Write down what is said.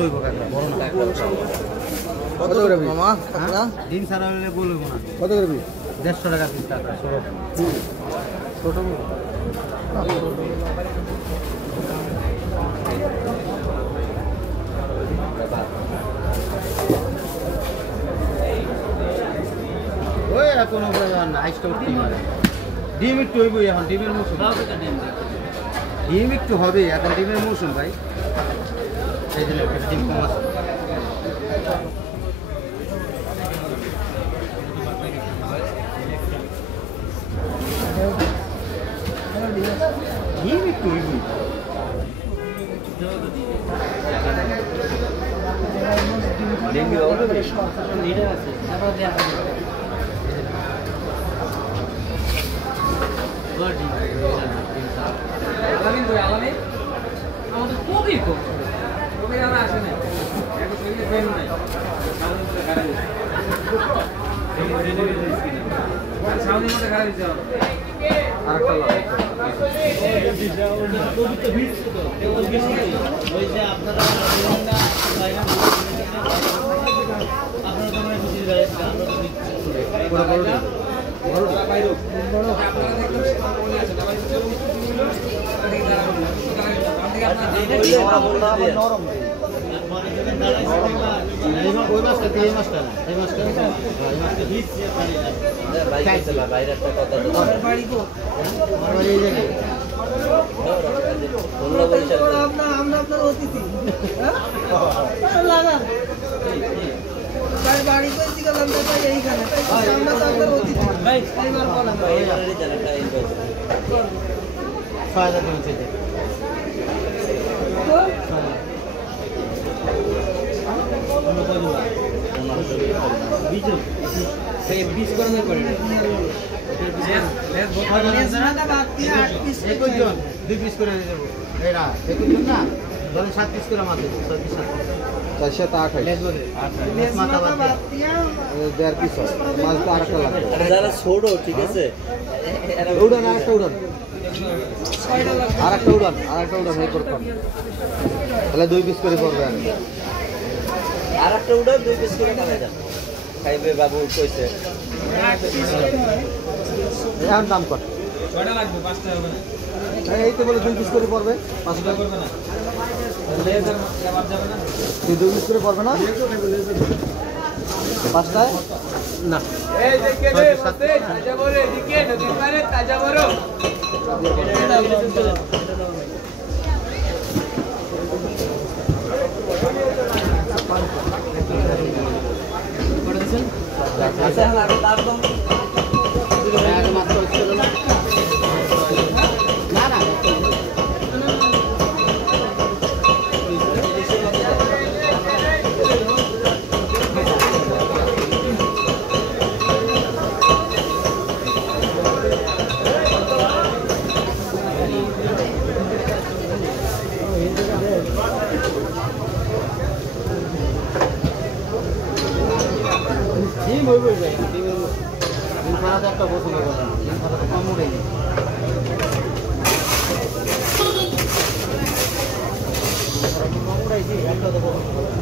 হইব কাকা বড় না কত করে মামা কাঁকড়া ডিম ছাড়া হলে বলবো না কত করে 150 টাকা পিস কাকা ছোট ওই এখন আইসটা উঠতে ডিম একটু হইব এখন ডিমের মৌসুম ডিম একটু হবে এখন ডিমের মৌসুম ভাই সেই জন্য ডিম কম আছে ডিম একটু হইব আমাদের খুবই কম আসে না সামনের মধ্যে খারাপ দিতে হবে আপনার অতিথি বাড়ি করে গেলাম এইখানে আমরা তো আপনার অতিথি পিস করে করে দুই পিস করে দেবো এরা না ধরেন 7 পিস করে মাছ 6 পিস 428 মাথা বাদ দেড় পিস মাছ তো আরেকটা লাগবে যারা ছোট ঠিক আছে উড়ান আরেকটা উড়ান আরেকটা উড়ান এই করতাম তাহলে 2 পিস করে করবেন আরেকটা উড়া 2 পিস করে কাটা যান খাইবে বাবু কইছে এখন দাম কত 6টা লাগবে 5টা হবে না এই তো বলে 2 পিস করে পড়বে 5টা করবে না লেজার আবার যাবে না 2 পিস করে পড়বে না 5টায় না এই দেখে রে তাজা বড় এদিকে নদীর পারে তাজা বড় আচ্ছা লাগে তার তো ডিম হইব ডিম খাওয়া একটা পছন্দ করে ডিম খাওয়া কম উঠে কম উঠাইছি একটা তো পছন্দ করে